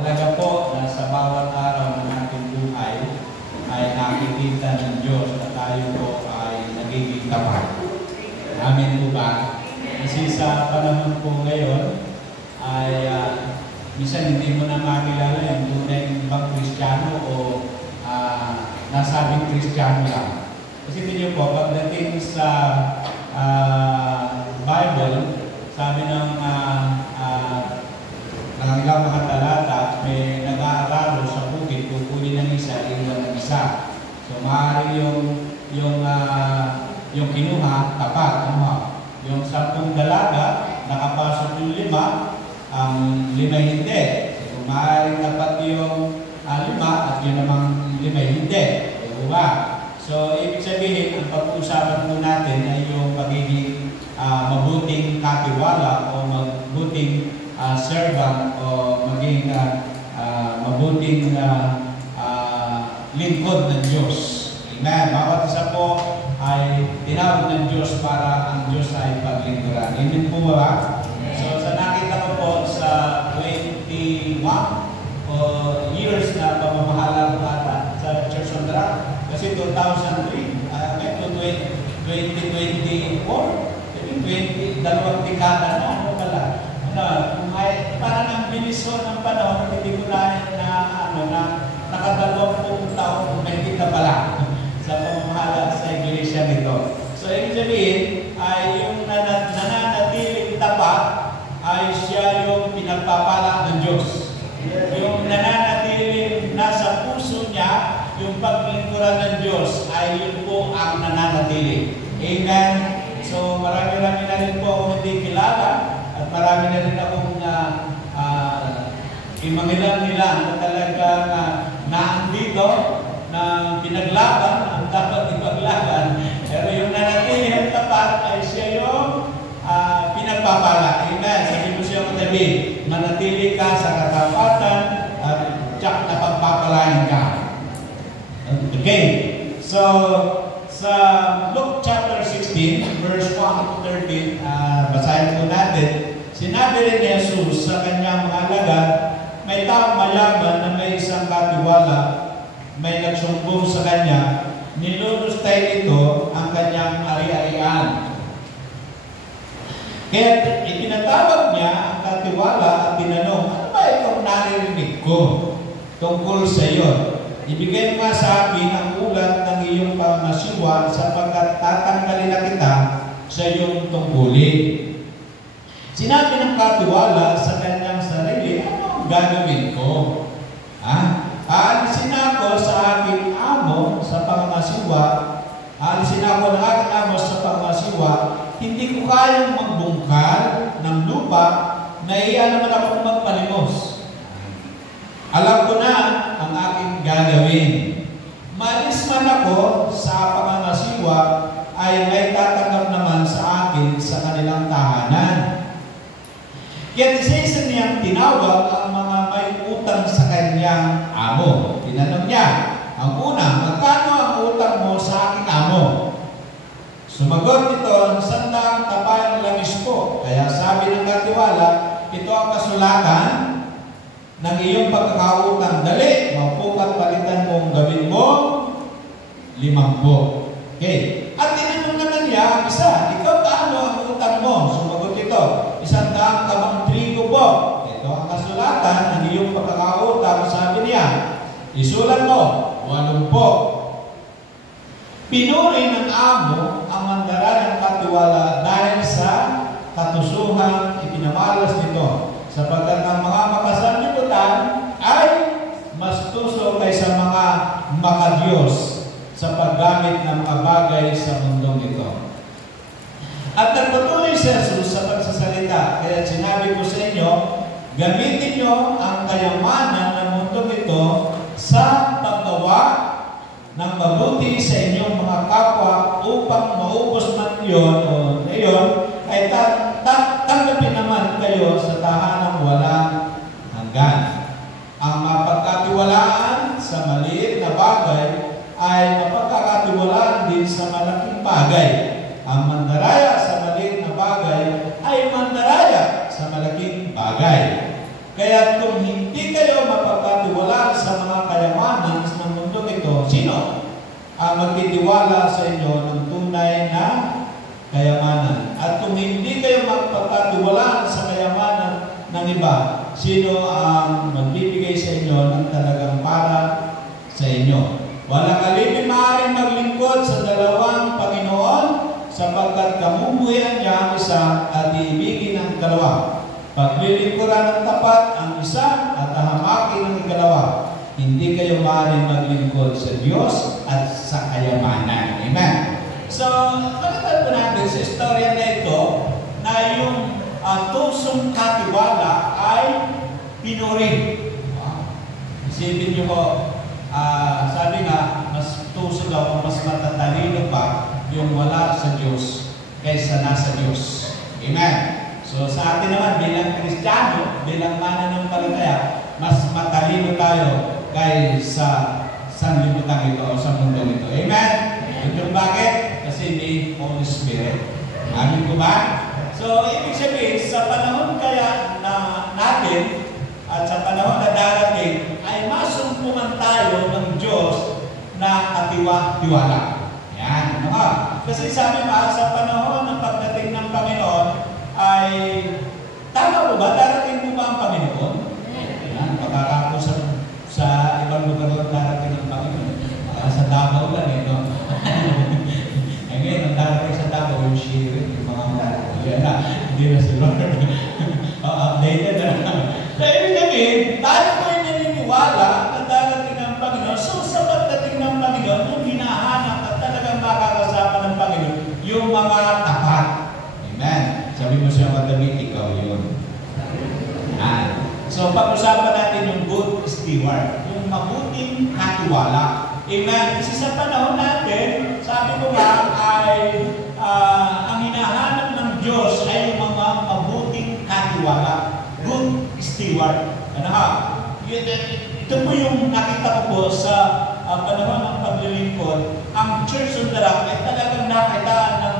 Talaga po na sa bawat araw ng ating buhay ay nakikita ng Diyos na tayo po ay nagiging tapat. Amen po ba? Kasi sa panahon po ngayon ay minsan hindi mo na makilala yung tunay bang Kristiyano o nasabing Kristiyano lang. Kasi niyo po, pagdating sa Bible, sabi ng ilang mga talata, may nag-aararo sa bukid, kukunin ng isa, iwan ng isa. So, maaari yung kinuha, tapat. Yung 10 dalaga, nakapasok yung 5, ang 5 hindi. So, maaaring tapat yung 5 at yun namang 5 hindi. Diba? So, ibig sabihin, ang pag-uusapan po natin ay yung pagiging mabuting katiwala o mabuting servant o maging mabuting lingkod ng Diyos. Amen. Bawat isa po ay tinawag ng Diyos para ang Diyos ay paglingkuran. Amen po ba? So, sa nakita ko po sa 21 years na pamamahala ko ata sa Church on the Rock, kasi 2003, 2024, 20, dalawang dekada na, ano pala? Parang ang biliso ng panahon, hindi ko na nakadalawang taon, mahigit na pala sa pamamahala sa iglesia nito. So, ibig sabihin, ay yung nananatiling tapat ay siya yung pinagpapala ng Diyos. Yung nananatiling nasa puso niya, yung paglingkuran ng Diyos, ay yun po ang nananatili. Amen? So, marami-rami na rin po akong hindi kilala at marami na rin akong imangilan-ilan na talagang naandito na pinaglaban ang dapat ipaglaban. Pero yung nanatili ang tapat ay siya yung pinagpapala. Amen. Sabi ko siya katabi, manatili ka sa katapatan at tsak na pagpapalain ka. Okay. So, sa Luke chapter 16, verse 1 to 13, basahin po natin, sinabi rin ni Jesus sa kanyang mga alagad, may taong mayaman na may isang katiwala, may nagsumbong sa kanya, nilulustay nito ang kanyang ari-arian. Kaya ipinatawag niya ang katiwala at tinanong, ano ba itong naririnig ko tungkol sa iyo? Ibigay mo sa akin ang ulat ng iyong pangasiwa sapagkat tatanggalin na kita sa iyong tungkulin. Sinabi ng katiwala sa kanyang sarili, ano ang gagawin ko? Aalisin ako sa aking amo sa pangasiwa, aalisin ako ng aking amo sa pangasiwa, hindi ko kayang magbungkal ng lupa, naiya naman ako magpalimos. Alam ko na ang aking gagawin. Maalis man ako sa pangasiwa, ay may tatanggap naman sa akin sa kanilang tahanan. Kaya isa-isa niyang tinawag ang mga may utang sa kanyang amo. Tinanong niya, ang una, magkano ang utang mo sa aking amo? Sumagot ito, 100 tapay ng langis po. Kaya sabi ng katiwala, ito ang kasulatan ng iyong pagkakautang. Dali, mapukat palitan mong gawin mo 50. Okay. At tinanong naman niya, isa, ikaw paano ang utang mo? Sumagot ito, 100 kamang trigo po. Ito ang kasulatan ng iyong pagkakautang. Sabi niya, isulat mo, 80. Pinuri ng amo ang mandarayang katiwala dahil sa katusuhan ipinamalas nito, sapagkat ang mga makasanlibutan ay mas tuso kaysa mga makadiyos sa paggamit ng mga bagay sa mundong ito. At nagpatuloy si Jesus sa pagsasalita, kaya sinabi ko sa inyo, gamitin nyo ang kayamanan ng mundong ito sa paggawa ng mabuti sa inyong mga kapwa upang maubos man yun o ngayon ay tanggapin naman kayo sa tahanang walang hanggan. Ang mapagkatiwalaan sa maliit na bagay ay mapagkakatiwalaan din sa malaking bagay. Ang mandaraya sa maliit na bagay ay mandaraya sa malaking bagay. Kaya kung hindi kayo sa inyo ng tunay na kayamanan. At kung hindi kayo magpagkatiwalaan sa kayamanan ng iba, sino ang magbibigay sa inyo ng talagang para sa inyo? Walang alipin maaaring maglingkod sa dalawang Panginoon, sapagkat kamumuhian niya ang isa at iibigin ang dalawa. Paglilingkuran ng tapat ang isa at hahamakin ang ikalawa. Hindi kayo maaaring maglingkod sa Diyos at sa kayamanan. Amen. So, pagkatapos po natin sa istorya na ito, na yung tusong katiwala ay pinuri. Isipin niyo po, sabi nga, mas tuso daw, mas matatalino pa yung wala sa Diyos kaysa nasa Diyos. Amen. So, sa atin naman, bilang Kristiyano, bilang mananampalataya, mas matalino tayo kaysa sanlibutan ito o sa mundo ito. Amen. Ito bakit? Kasi may Holy Spirit. Amin ko ba? So, ibig sabihin, sa panahon kaya na natin at sa panahon na darating, ay masumpungan tayo ng Diyos na katiwa-tiwala. Yan. Kasi sabi ba, sa panahon ng pagdating ng Panginoon, ay tama po ba? Darating po ba ang Panginoon? Yan. Pagkakako sa ibang lugar darating ng Panginoon. Sa Davao lang ito. Ngayon, ang darating sa Davao, yung shirin, yung mga yan na, hindi na si Lord. Updated na. So, ibig sabihin, tayo po yung naniniwala na darating ng Panginoon. So, sa pagdating ng Panginoon, yung hinahanap at talagang makakasama ng Panginoon, yung mga tapat. Amen. Sabi mo siya, madamit, ikaw yun. So, pag-usapan natin yung good steward, yung mabuting katiwala. Amen. Kasi sa panahon natin, sabi ko nga, ay ang hinahanap ng Diyos ay yung mga mabuting katiwala. Good steward. Ano ha? Ito po yung nakita ko po sa panahon ng paglilingkod. Ang Church on the Rock ay talagang nakita ng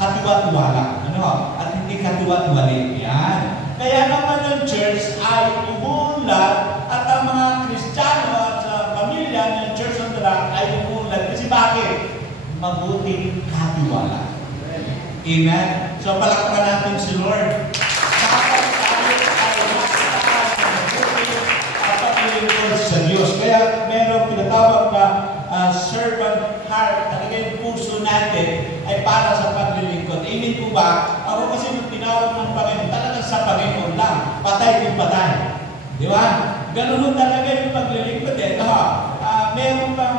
katiwa-tiwala. Ano ha? At hindi katiwa-tiwali. Yan. Kaya naman yung church ay umuunlad at ang mga Kristiyano at sa pamilya ng Church on the Rock ay umuunlad. Kasi bakit? Mabuting katiwala. Amen? So, palakpakan natin si Lord. Sa Diyos. Kaya merong pinatawag na servant heart. Talaga yung puso natin ay para sa paglilingkod. Amen po ba? Ako kasi nung tinawag ng Panginoon, talagang sa Panginoon lang. Patay kung patay. Di ba? Ganun talaga yung paglilingkod. Meron kang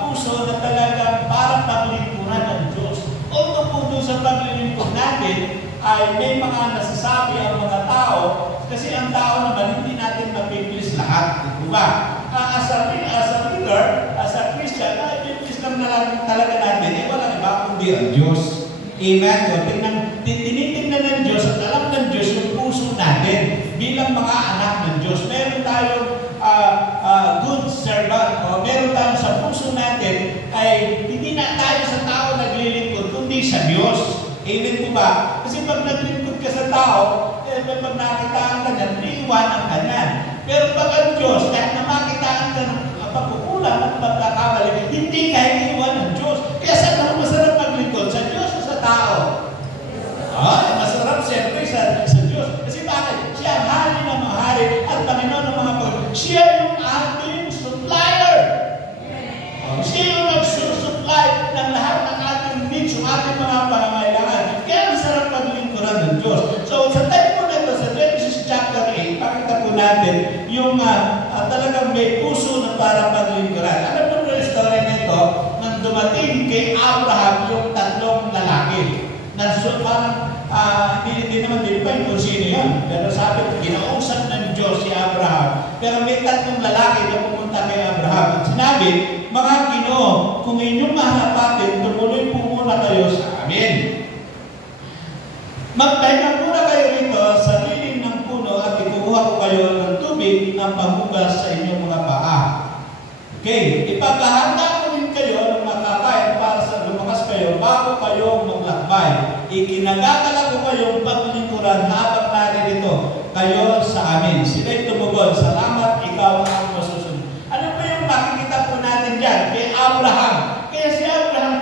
puso na talagang para paglingkuran ng Diyos. Although po doon sa paglilingkod natin, ay may mga nasasabi ang mga tao, kasi ang tao naman hindi natin mapiplis lahat. Di ba? As a leader, as a Christian, mapiplis lang na lang talaga natin. Walang iba kundi ang Diyos. Amen. Tinitingnan ng Diyos at alam ng Diyos yung puso natin bilang mga anak ng Diyos. Meron tayong good servant o meron tayong sa puso natin ay hindi na tayo sa tao naglilingkod kundi sa Diyos. Amen po ba? Kasi pag naglingkod ka sa tao, pag nakitaan ka niyan, iiwanan ka niyan. Pero pag ang Diyos, kahit na makitaan ka ng pagkukulang at pagkakamali, hindi ka iiwan ng Diyos. Kaya saan masarap maglingkod? Sa Diyos o sa tao? Masarap siyempre sa Diyos. Kasi bakit? Siya ang hari ng mga hari at Panginoon ng mga Panginoon. Siya yung ating supplier. Siya yung nagsusupply ng lahat ng ating needs, yung ating mga pangangailangan. Kaya ang sarap paglingkuran ng Diyos. So, sa time po na ito, sa Genesis chapter 8, pakita po natin yung talagang may puso na para paglingkuran. Alam mo po yung story na ito, nang dumating kay Abraham yung tatlong lalaki. So, parang, hindi naman din kung sino yun. Pero sabi, ginausap ng Diyos si Abraham. Pero may tatlong lalaki na pumunta kay Abraham. At sinabi, mga Ginoo, kung inyong mahanapatin, tumuloy po muna kayo sa amin. Magpahinga muna kayo rito sa lilim ng puno at ikukuha ko kayo ng tubig ng panghugas sa inyong mga paa. Okay, ipagahanda ko rin kayo ng makakain para sa lumakas kayo bago kayo maglakbay. Ikinagakala ko kayong paglingkuran habang naririto kayo sa amin. Sila'y tumugon, salamat, ikaw ang masusunod. Ano ba yung makikita po natin dyan? Kay Abraham. Kaya si Abraham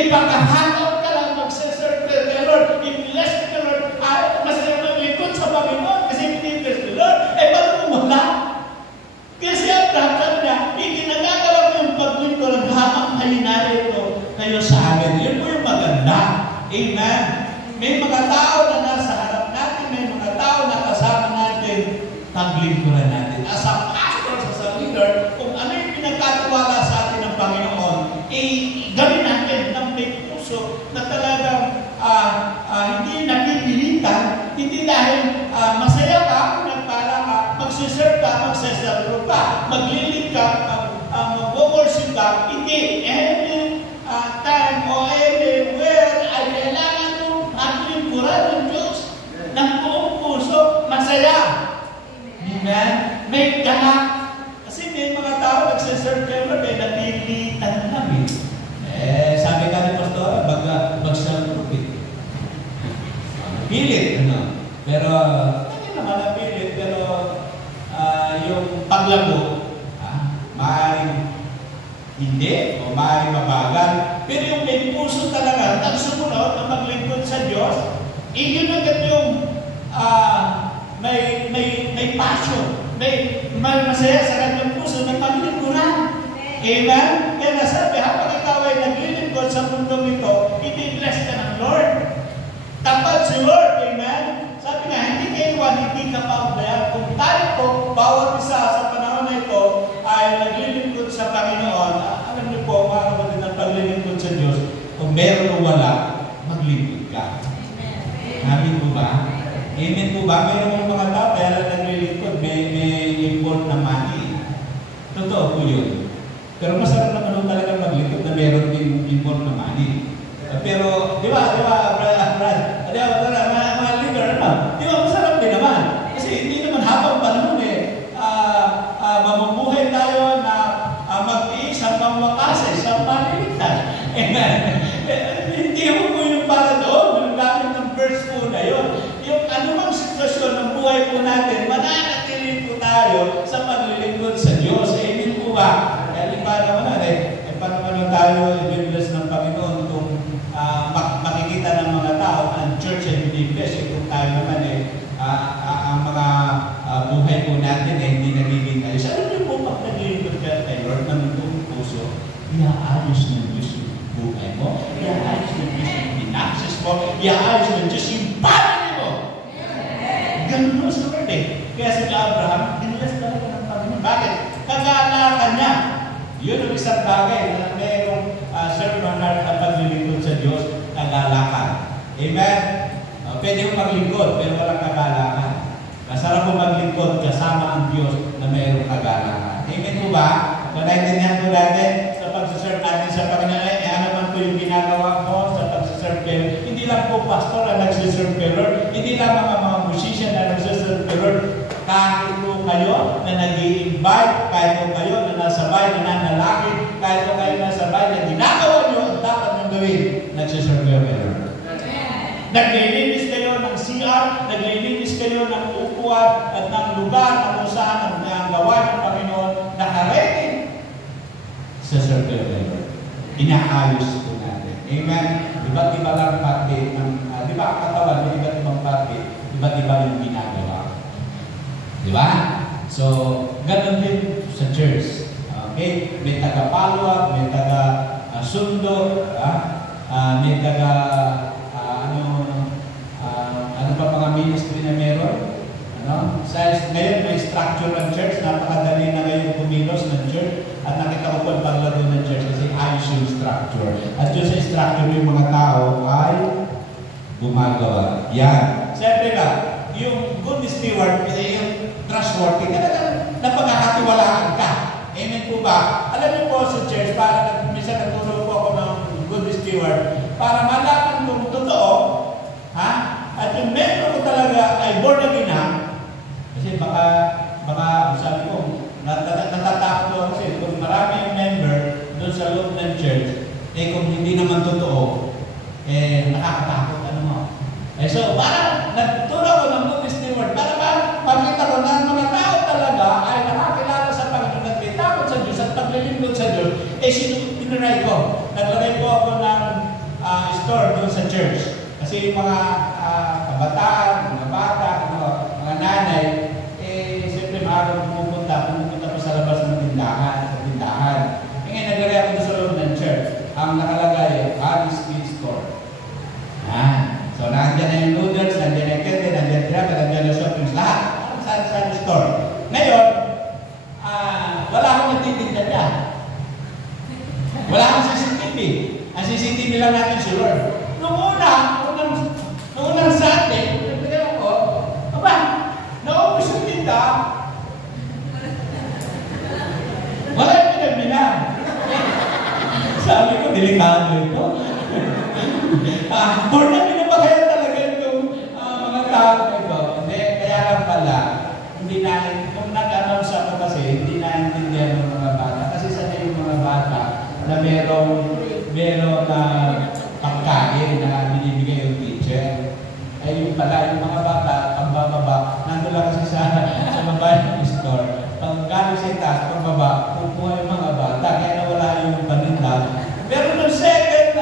may pagkahanap ka lang magsiserve kay Lord, i-bless ka Lord, masaya maglingkod sa Panginoon kasi pinibless ka Lord, paano mo wala? Kasi Abraham sabi niya, ikinagagawa ko yung paglingkod habang kayo narito kayo sa amin. Yun po yung maganda. Amen. May mga tao na nasa harap natin, may mga tao na kasama natin, paglingkuran natin. As a pastor, as a leader, kung ano yung pinagkatiwala sa atin ng Panginoon, gawin natin ng may puso na talagang hindi nakipilitan, hindi dahil masaya ka, nagpala ka, magsiserve ka, magsiserve ka, maglilid ka, mag-worship ka, hindi. Every time o everywhere ay kailangan mong paglingkuran ng Diyos ng buong puso, masaya. Amen? May galak. Kasi may mga tao nagsiserve kayo, may napilitan namin. Sabi ka ni Pastor, mag-self-profit. Pilit, ano? Pero, hindi naman napilit, pero yung paglago, maaaring hindi, o maaaring mabagal. Pero yung may puso talaga, nagsumunod na maglingkod sa Diyos, yun agad yung may passion, may masaya sa kanyang puso, may paglingkuran. Amen? Kaya nasabi, habang ikaw ay naglilingkod sa mundong ito, i-bless ka ng Lord. Tapat si Lord, amen? Sabi nga, hindi kayo hindi ka paubaya. Kung tayo po, bawat isa sa panahon na ito ay naglilingkod sa Panginoon, alam niyo po, mga kapatid ng paglilingkod sa Diyos, kung meron o wala, maglingkod ka. Amen po ba? Amen po ba? Mayroon mga tao, kaya lang naglilingkod, may import na money. Totoo po yun. Pero masarap naman talaga maglingkod na meron din import na money. Pero, di ba, Brad, mga leader naman, di ba, masarap din naman. Kasi hindi naman habang panahon mamumuhay tayo na mag-iis hanggang wakas sa paliligtas. Amen. Hindi mo po yung para doon, yung gamit ng verse po na yun. Yung anumang sitwasyon ng buhay po natin, mananatili po tayo sa paglilingkod sa Diyos. Amen po ba? Paano naman paano tayo i-bless ng Panginoon kung makikita ng mga tao ang church ay bless kung tayo naman ang mga buhay po natin hindi nagiging ayos. Alam niyo po, pag naglilingkod ka kay Lord ng buong puso, iaayos ng Diyos yung buhay mo, iaayos ng Diyos yung finances mo, iaayos ng Diyos yung family mo. Ganun mo sa Lord Kaya si Abraham, diniless talaga ng Panginoon. Bakit? Kagalakan niya. Yun ang isang bagay na mayroong sermon heart na paglilingkod sa Diyos, kagalakan. Amen? Pwede mo maglingkod, pero walang kagalakan. Masarap mo maglingkod kasama ang Diyos na mayroong kagalakan. Amen po ba? Kung naintindihan po natin sa pagsaserve natin sa Panginoon, ano man po yung ginagawa ko sa pagsaserve kayo. Hindi lang po pastor na nagsiserve kayo, Lord. Hindi lang mga musician na nagsiserve kayo, Lord. Kahit po kayo na nag-i-invite, kahit po kayo na nasabay, na nanalangin, kahit po kayo nasabay na ginagawa nyo ang dapat nyo gawin, nagsiserve kayo kayo. Naglilinis kayo ng CR, naglilinis kayo ng upuan at ng lugar kung saan ang gawa ng Panginoon nakaready sa serve kayo kayo. Inaayos po natin. Amen? Iba't iba lang parte ng, di ba ang katawan, may iba't ibang parte, iba't iba yung ginagawa. Di ba? So, ganun din sa church. Okay? May taga-follow up, may taga-sundo, may ano pa mga ministry na meron? Ngayon may structure ng church, napakadali na ngayon kumilos ng church, at nakita ko po ang paglago ng church kasi ayos yung structure. At yung sa structure yung mga tao ay gumagawa. Yan. Siyempre ka, yung good steward, yung trustworthy, talagang napagkakatiwalaan ka. Amen po ba? Alam niyo po sa church, para minsan natulog po ako ng good steward, para malaman kung totoo, at yung membro ko talaga ay born again na, kasi baka sabi ko, natatakot ako kasi kung marami yung member doon sa loob ng church, kung hindi naman totoo, nakakatakot, so, parang nagturo ko ng good steward, para makita ko na mga tao talaga ay nakakilala sa Panginoon at may takot sa Diyos at paglilingkod sa Diyos, tinry ko. Naglagay ko ako ng pastor doon sa church. Kasi yung mga kabataan, mga bata, mga nanay, siyempre maaari pumunta pa sa labas ng tindahan. Ngayon, naglalagay ako doon sa loob ng church. Ang nakalagay, Alice Kids Store. So, nandiyan na yung noodles, nandiyan na yung kete, nandiyan na yung shoppings, lahat. Sa store. Ngayon, wala akong nagtitinda dyan. Wala akong CCTV. Ang CCTV lang natin si Lord. Noong unang Sunday, nagpagalaw ko, naubos yung tinda. Wala yung pinagbilang. Sabi ko, delikado ito. Born na pinapakaya talaga itong mga tao ito. Hindi, kaya lang pala, kung nag-announce ako kasi, hindi naintindihan ng mga bata. Kasi sanay yung mga bata na merong pagkain na binibigay yung teacher. Ay yung pala, yung mga bata, pagbababa, nandun lang kasi sa baba ng store. Pag galing sa itaas, pagbaba, kukuha yung mga bata, kaya nawala yung paninda. Pero nung second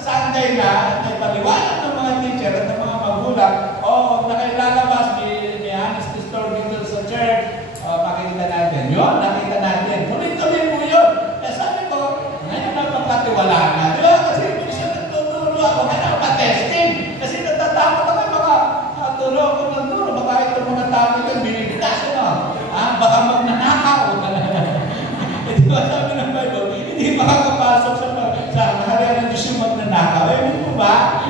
Sunday na, may paliwanag ng mga teacher at ng mga magulang, nakailalabas, may honesty store dito sa church, makikita natin. Yun, nakita natin. Tuloy-tuloy po yun. Kaya sabi ko, ngayon na pagkatiwalaan na. Di ba? Kasi hindi siya nagtuturo ako. Kaya pa-testing. Kasi natatakot ako yung mga turo ko ng turo. Baka itong mga tao ito, binibigtas. Baka magnanakaw. Di ba sabi ng Bible, hindi makakapasok sa harian ng Diyos yung magnanakaw. Amen po ba?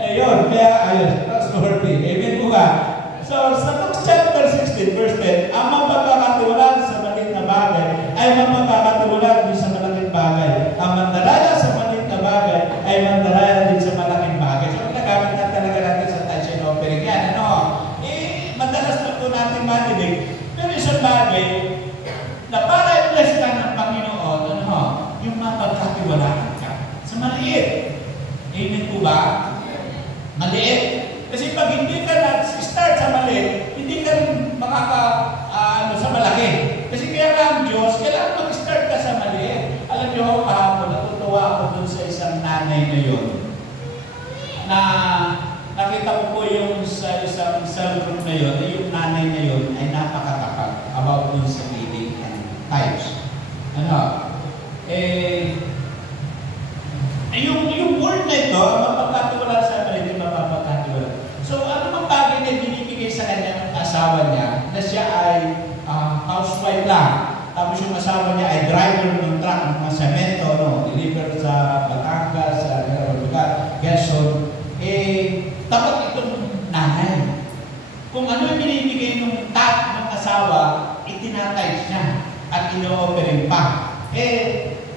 Ayun, kaya ayun, trustworthy. Amen po ba? So, sa Luke chapter 16, verse 10, ang mapagkakatiwalaan sa maliit na bagay ay mapagkakatiwalaan din sa malaking bagay. Ang mandalaya sa maliit na bagay ay mandalaya din sa malaking bagay. So, nagamit na talaga natin sa touch and offering yan. Madalas na po natin matinig. Pero isang bagay na para i-bless ka ng Panginoon, yung mapagkatiwalaan ka sa maliit. Amen po ba? Maliit. Kasi pag hindi ka na-start sa maliit, hindi ka rin sa malaki. Kasi kaya nga ang Diyos, kailangan mag-start ka sa maliit. Alam niyo, kahapon, natutuwa ako dun sa isang nanay na yun. Na nakita ko po yung sa isang cell group na yun, yung nanay na yun ay napakatapag about dun sa feeding and tithes. Yung word na ito, ang mapagkatiwala sa maliit, yung mapapagkatiwala. So, ano mang bagay na binibigay sa kanyang asawa niya, na siya ay housewife lang. Tapos yung asawa niya ay driver ng truck, ng mga semento, deliver sa Batangas, sa Quezon. Dapat itong nanay. Kung ano yung binibigay ng asawa, itinatides niya at ino-offering pa.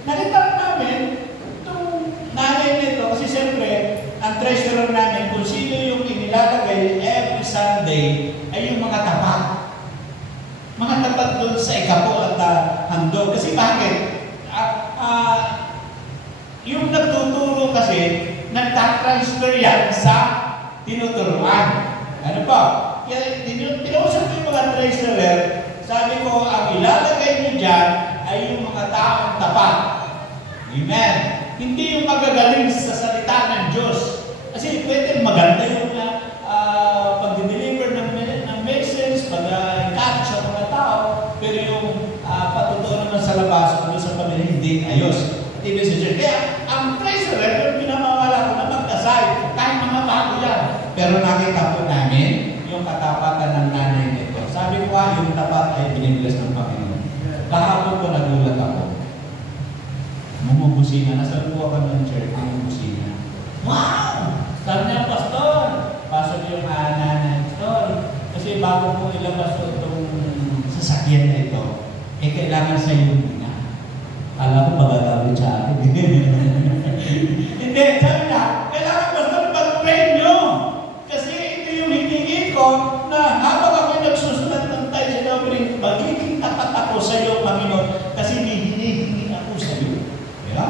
Nakita namin, itong nanay nito, kasi siyempre, ang treasurer namin, kung sino yung inilalagay every Sunday, ay yung mga tapat. Mga tapat doon sa ikapo at handog. Kasi bakit? Yung nagtuturo kasi, nagtatransfer yan sa tinuturuan. Ano po? Pinausap ko yung mga treasurer, sabi ko, ang ilalagay nyo dyan ay yung mga taong tapat. Amen. Hindi yung magagaling sa salita ng Diyos. Kasi pwede maganda yung pag-deliver ng message, pag-catch sa mga tao, pero yung patutunan naman sa labas, kung sa pamilya, hindi ayos. Ibig sabihin, kaya ang treasurer, yung pinamawala ko na magkasay, kahit mga bago yan. Pero nakita po namin yung katapatan ng nanay nito. Sabi ko yung tapat ay binibless ng Panginoon. Kahapon ko nagulat ako. Mumubusina. Nasa lupa ka ng church, mumubusina. Wow! Sabi niya, Pastor, pasok yung nanay. Pastor, kasi bago ko ilabas itong sasakyan na ito, kailangan sa iyo muna. Alam ko pagkakawin sa akin. Hindi, sabi niya, kailangan Pastor pag-pray nyo. Kasi ito yung hiningi ko na habang ako'y nagsusulat ng tayo sa offering, magiging tapat ako sa iyo, Panginoon, kasi hinihingi ako sa iyo. Kaya,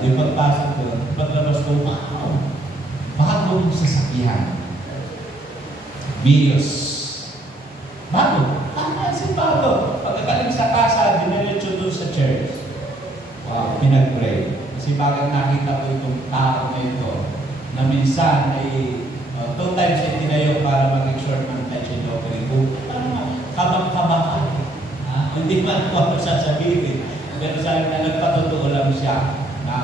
di pagpasok ko, paglabas ko, wow, bagong sasakyan. Bios. Bago. Tama si bago. Pagkagaling sa casa, diniretso doon sa church. Wow, pinag-pray. Kasi Kasi bakit nakita ko itong tao na ito na minsan ay 2 times ay tinayo para mag-exhort ng tension offering. Kabang-kabang hindi man ko ano sasabihin. Pero sabi na nagpatotoo lang siya na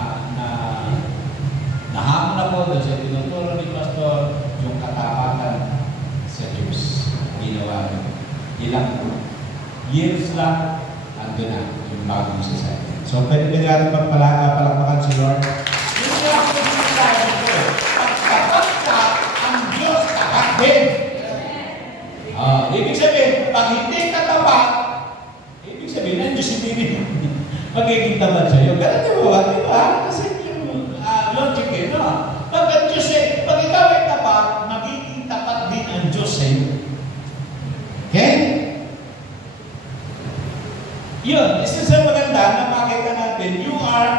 nahamon ako doon sa tinuturo ni Pastor yung katapatan sa Diyos. Ginawa niya. Ilang years lang, ando na yung bagong society. So, pwede natin palakpakan si Lord. Yung nga po sinasabi ko, pagtapat ka, ang Diyos tapat din. Ibig sabihin, pag hindi ka tapat, ibig sabihin, ang Diyos hindi rin magiging tapat sa'yo. Ganun mo ba? Diba? Kasi yung logic no? Pag ang Diyos pag ikaw ay tapat, magiging tapat din ang Diyos sa'yo. Okay? Yun, isa sa maganda na makita natin, you are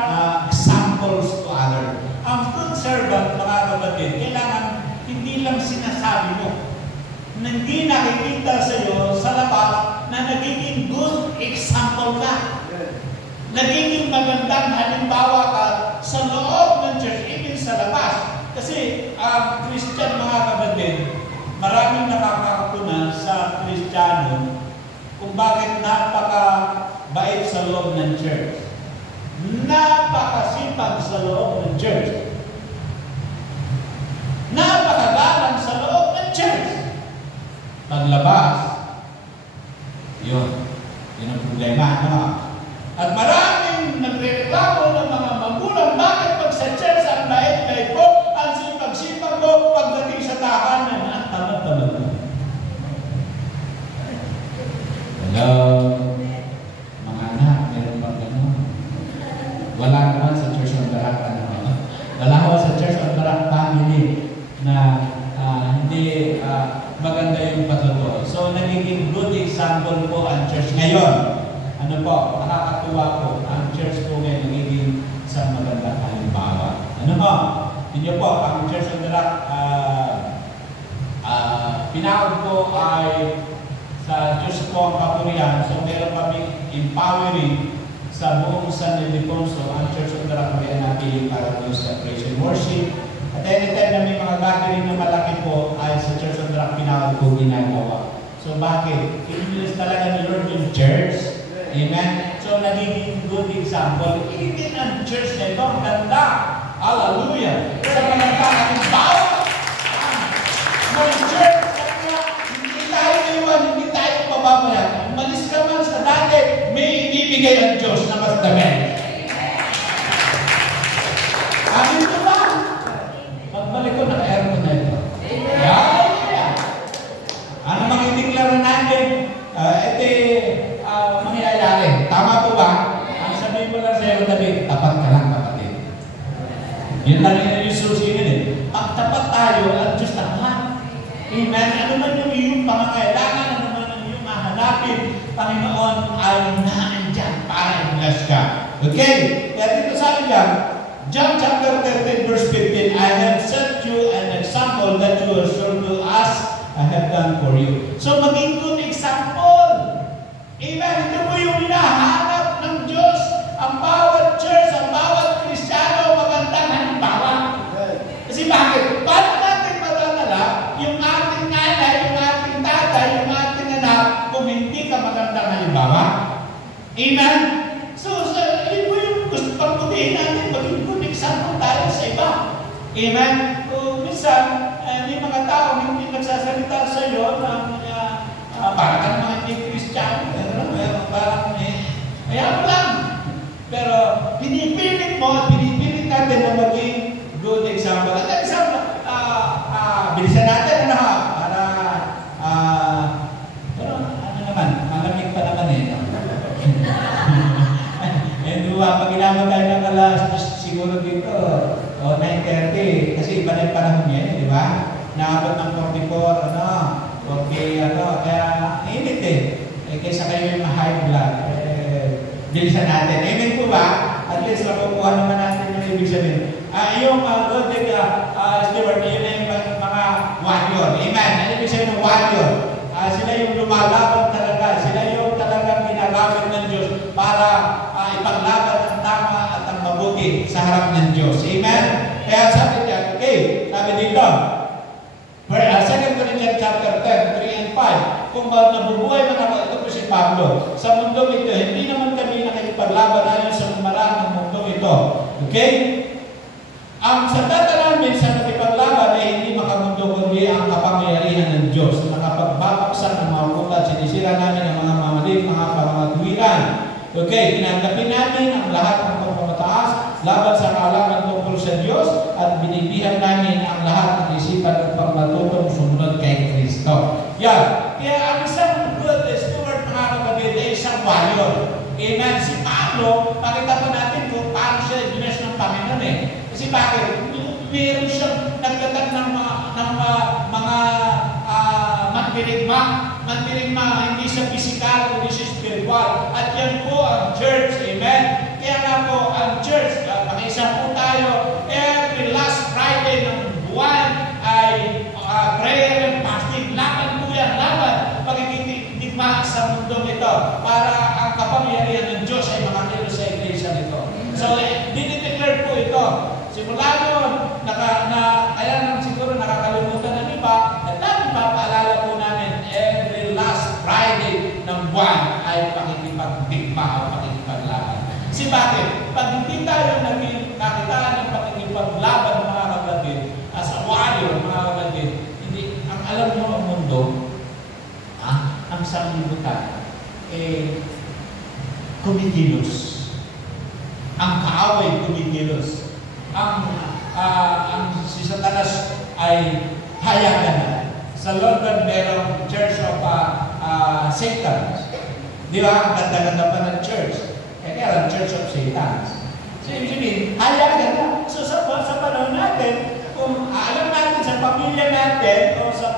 examples to others. Ang good servant, mga kapatid, kailangan hindi lang sinasabi mo, na hindi nakikita sa iyo sa labas na nagiging good example ka. Nagiging magandang halimbawa ka sa loob ng church, even sa labas. Kasi Christian, mga kapatid, maraming nakakakunan sa Kristiyano kung bakit napaka-bait sa loob ng church. Napakasipag sa loob ng church. Napakagalang sa loob ng church. Paglabas, yun ang problema, no? At maraming nagreklamo ng mga magulang, bakit pag sa church ang bait-bait ko, ang sipag-sipag ko, pagdating sa tahanan, ang tamad-tamad ko. Hello? Mga anak, meron bang gano'n? Wala naman sa Church of the Rock, wala ko sa Church of the Rock family na hindi maganda yung patuto. So, nagiging good example po ang church ngayon. Ano po, nakakatuwa po, ang church po ngayon nagiging isang magandang halimbawa. Ano po, hindi po, ang Church of the Rock, pinahod po ay sa Diyos po ang kapurihan. So, meron kami empowering sa buong San Ildefonso, ang Church of the Rock ay napili para po sa praise and worship. At anytime na may mga gathering na malaki po ay sa Church of the Rock pinahod po ginagawa. So bakit? Inulis talaga ni Lord yung church. Amen? So nagiging good example. Hindi ang church na ito, ang ganda. Hallelujah! Sa mga halimbawa ng church, hindi tayo iwan, hindi tayo pababayaan. Umalis ka man sa dati, may ibibigay ang Diyos na mas dami. Amin ko ba? Pagbalik ko, naka-aircon na ito. Yeah. Ano makikiklara natin? Mangyayari. Tama po ba? Ang sabihin ko lang sa'yo, David, tapat ka lang, kapatid. Yun lang yung susunod eh. Pag tapat tayo, ang Diyos tapat. Amen? Ano man yung iyong pangangailangan, ano man yung iyong mahanapin, Panginoon ay naandyan para i-bless ka. Okay? Kaya dito sabi niya, John chapter 13 verse 15, I have set you an example that you are sure to ask I have done for you. So maging good example. Amen. Ito po yung hinahanap ng Diyos. Ang bawat church, ang bawat Kristiyano, magandang halimbawa. Kasi bakit? Paano natin madadala yung ating nanay, yung ating tatay, yung ating anak kung hindi ka magandang halimbawa? Amen. So yun po yung gusto pagputihin natin, maging good example tayo sa iba. Amen. Kung minsan, may mga tao hindi nagsasalita sa iyo na parang ka naman hindi Kristiyano. Parang ayaw lang. Pero pinipilit mo, pinipilit natin na maging good example. At example, bilisan natin para pero ano naman, malamig pa naman eh. Pag inama tayo ng alas, siguro dito, 9:30, kasi iba na yung panahon niya, di ba? Naabot ng 44, kaya init eh. Kaysa kayo yung high blood, bilisan natin. Amen po ba? At least makukuha naman natin yung ibig sabihin. Yung Godhead Stewart, yun na yung mga warrior. Amen. Ano ibig sabihin ng warrior? Sila yung lumalaban talaga. Sila yung talagang ginagamit ng Diyos para ipaglaban ang tama at ang mabuti sa harap ng Diyos. Amen? Kaya sabi niya, okay, sabi dito, 2 Corinthians chapter 10, 3 and 5, kung nabubuhay man ako, ito po si Pablo, sa mundong ito, hindi naman kami nakikipaglaban ayon sa marang ng mundong ito. Okay? Ang sandata namin sa nakipaglaban ay hindi makamundo kundi ang kapangyarihan ng Diyos na nakapagbabaksak ng mga ulat, sinisira namin ang mga mamaling, mga pangatuwiran. Okay, tinanggapin namin ang lahat ng pagpapataas laban sa kaalaman tungkol sa Diyos at binibihan namin ang lahat ng isipan at pagmatutong sumunod kay Kristo. Yan. Kaya ang isang good steward, mga kapatid, ay isang warrior. Amen. Si Pablo, pakita po natin kung paano siya ginas ng Panginoon eh. Kasi bakit? Meron siyang nagtatag ng mga mandirigma, hindi siya physical, kundi siya spiritual. At yan po ang church. Amen. Kaya nga po, ang church, pakisa po tayo, every last Friday ng buwan ay prayer and fasting. Laban po yan, laban. Pagkikitigma sa mundong ito para ang kapangyarihan ng Diyos ay makakilo sa iglesia nito. So, dinideclare po ito. Simula doon, kaya nang siguro nakakalimutan ng iba, at dami papaalala po namin, every last Friday ng buwan ay pakikipagdigma o pakikipaglaban. Kasi bakit? Pag hindi tayo naging kakitaan ng pakikipaglaban, mga kapatid, as a warrior, mga kapatid, hindi, ang alam mo ang mundo, ang sanglibutan, kumikilos. Ang kaaway kumikilos. Ang si Satanas ay hayagan na. Sa London, merong Church of Satan. Di ba? Ang ganda-ganda pa ng church. Kaya lang, Church of Satan. So, ibig sabihin, hayagan na. So, sa panahon natin, kung alam natin sa pamilya natin, o sa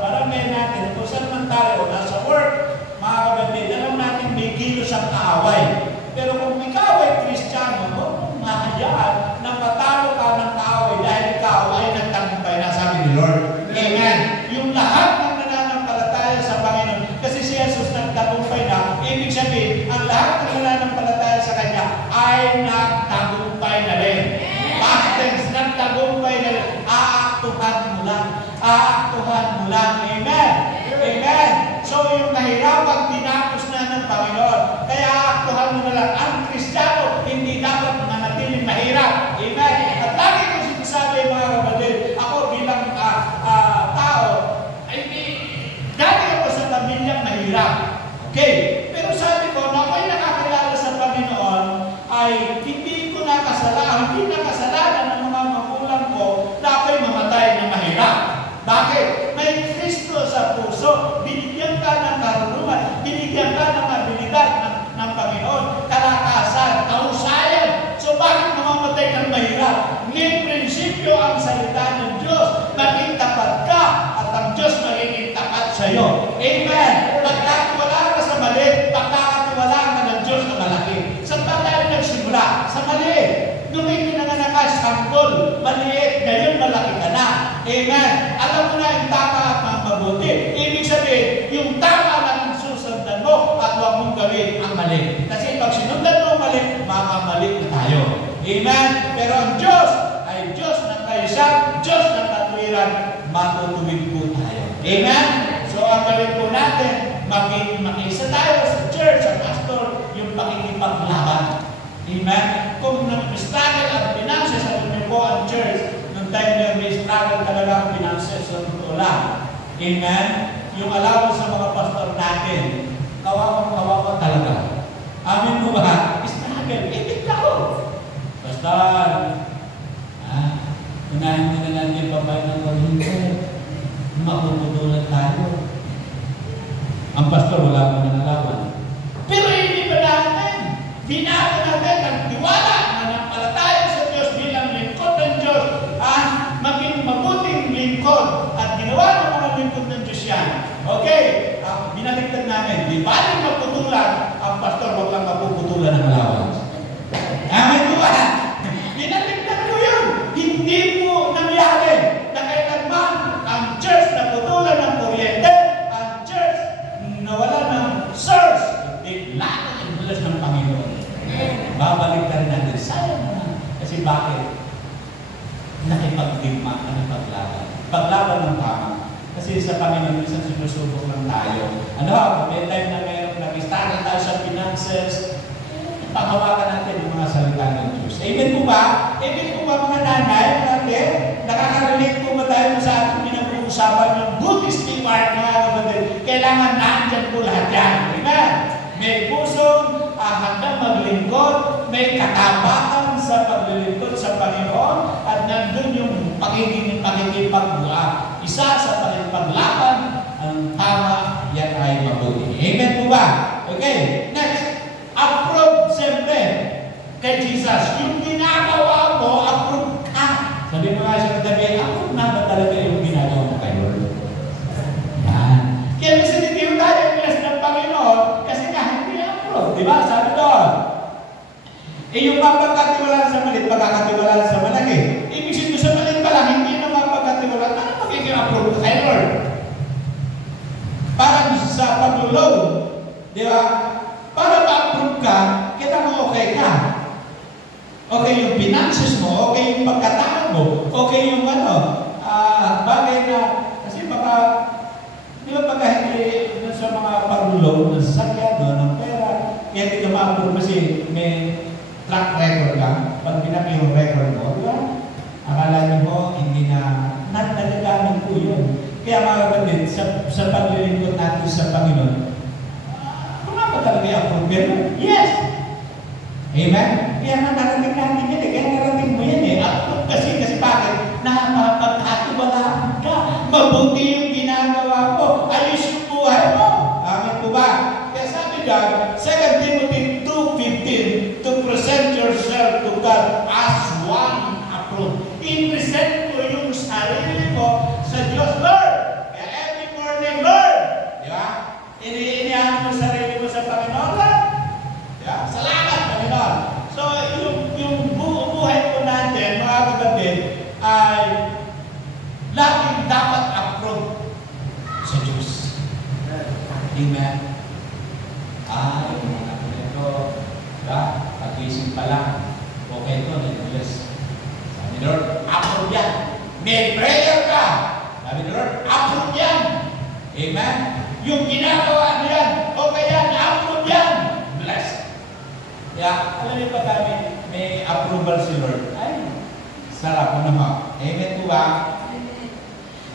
barangay natin, kung saan man tayo, nasa work, mga kapatid, alam natin may kilos ang kaaway. Pero kung ikaw ay Kristiyano, mahayaan na patalo ka ng kaaway dahil ikaw ay nagtagumpay na, sabi ni Lord. Amen. Yung lahat ng nananampalataya sa Panginoon, kasi si Jesus nagtagumpay na, ibig sabihin, ang lahat ng nananampalataya sa Kanya ay nagtagumpay na rin. Past tense, nagtagumpay na rin. Aaktuhan mo lang. Aaktuhan mo lang. Amen. Amen. So yung nahirapan, tinapos na ng Panginoon. Kaya aaktuhan mo na lang. Ang Kristiyano, hindi dapat manatiling mahirap. Amen. At lagi ko sinasabi, mga kapatid, ako bilang tao, ay dati ako sa pamilyang mahirap. Okay? Pero sabi ko, na ako'y nakakilala sa Panginoon, ay hindi nakasalanan ng mga magulang ko na ako'y mamatay na mahirap. Bakit? May Kristo sa puso. Binigyan ka ng karunungan. Binigyan ka ng abilidad ng Panginoon. Kalakasan, kahusayan. So bakit mamamatay kang mahirap? May prinsipyo ang salita ng Diyos. Maging tapat ka at ang Diyos magiging tapat sa iyo. Amen. Pagkatiwala ka sa mali, pagkakatiwala ka ng Diyos na malaki. Saan ba tayo nagsimula? Sa mali. Nung may pinanganak ka, sanggol, maliit, ngayon malaki ka na. Amen. Alam mo na yung tama at mabuti. Ibig sabihin, yung tama lang ang susundan mo at huwag mong gawin ang mali. Kasi pag sinundan mo ang mali, mamamali na tayo. Amen. Pero ang Diyos ay Diyos ng kaisa, Diyos ng katwiran, matutuwid po tayo. Amen. So ang gawin po natin, makisa tayo sa church, sa pastor, yung pakikipaglaban. Amen. Kung nag-struggle ang finances, sabi niyo po ang church, nung time na may struggle talaga ang finances sa totoo lang. Amen. Yung allowance sa mga pastor natin, kawawa talaga. Amin po ba? Struggle. Itik ako. Pastor, unahin mo na natin yung babae ng Walinko. Mapuputulan tayo. Ang pastor, wala mo na nalaman. Pero hindi ba natin? Binago natin ang tiwala na nampalataya sa Diyos bilang lingkod ng Diyos maging mabuting lingkod at ginawa ng mga lingkod ng Diyos yan. Okay, binaligtad namin, di baling maputulan, ang pastor wag lang mapuputulan ng allowance. Amen po ba? Binaligtad ko yun. Hindi mo nangyari na kailanman ang church na putulan ng kuryente, ang church nawala ng source, lalo ang bulas ng Panginoon. babalik ka rin natin. Sayang na. Kasi bakit? Nakipagdigma, nakipaglaban. Paglaban ng tama. Kasi sa Panginoon, minsan sinusubok lang tayo. May time na mayroong nag-start tayo sa finances, panghawakan natin ang mga salita ng Diyos. Amen po ba? Amen po ba mga nanay? Natin? Nakaka-relate po ba tayo sa ating pinag-uusapan ng Buddhist part, mga kapatid? Kailangan nandyan po lahat yan. Amen? May pusong handang maglingkod, may katabakan sa paglilingkod sa Panginoon, at nandun yung pakikipagbuha. Isa sa pakikipaglaban, ang tama, yan ay mabuti. Amen po ba? Okay, next. Approve, siyempre, kay Jesus. Yung ginagawa mo, approve ka. Sabi mo nga siya katabi, approve na ba talaga yung ginagawa mo kay Lord? Yan. Kaya minsan hindi yung tayo bless ng Panginoon kasi nga hindi approve. Diba? Sabi doon. Yung mapagkatiwalaan sa malit, pagkakatiwalaan sa malaki. Ibig sabihin sa malit pa lang, hindi na mapagkatiwalaan. Ano magiging approve kay Lord? Parang sa pag-load. Diba? Para ma-approve ka, kita mo okay ka. Okay yung finances mo, okay yung pagkatao mo, okay yung bagay na, kasi baka, di ba pagka hindi sa mga pag-loan, ng sasakyan, ng pera, kaya hindi ka ma-approve kasi may track record ka, pag pinaki yung record mo, di ba? Akala niyo mo, hindi na, nagagamin po yun. Kaya mga kapatid, sa paglilingkod natin sa Panginoon, talaga yung approve. Yes! Amen? Kaya nga narating natin yan eh. Kaya narating mo yan eh. Kasi bakit? Nakapagkatiwalaan ka. Mabuti yung ginagawa mo. Ayos yung buhay mo. Amen po ba? Kaya sabi God, 2 Timothy 2:15, to present yourself to God as one approved. I-present mo yung sarili mo sa Diyos, Lord. Kaya every morning, Lord. Di ba? Iniiyahan mo sarili mo sa Panginoon lang. Yeah. Salamat, Panginoon. So, yung buhay po natin, mga kapatid, ay laging dapat approve sa Diyos. Amen. Yung mga kapatid ito, pag-isip pa lang, okay ito, nag-bless. Sabi Lord, approve yan. May prayer ka. Sabi Lord, approve yan. Amen. Yung ginagawa niyan, o kaya na-approve yan, blessed. Kaya, alam niyo ba kami, may approval si Lord? Ay, sarap mo naman. Amen po ba?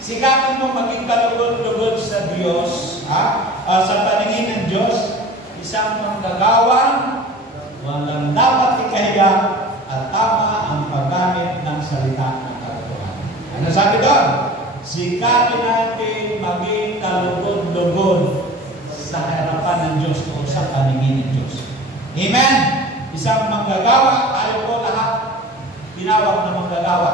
Sikapin mo maging kalugod-lugod sa Diyos, sa paningin ng Diyos, isang manggagawa, walang dapat ikahiya, at tama ang paggamit ng salita ng katotohanan. Ano sabi doon? Sikapin natin maging kalugod-lugod sa harapan ng Diyos o sa paningin ng Diyos. Amen? Isang manggagawa, tayo po lahat tinawag na manggagawa.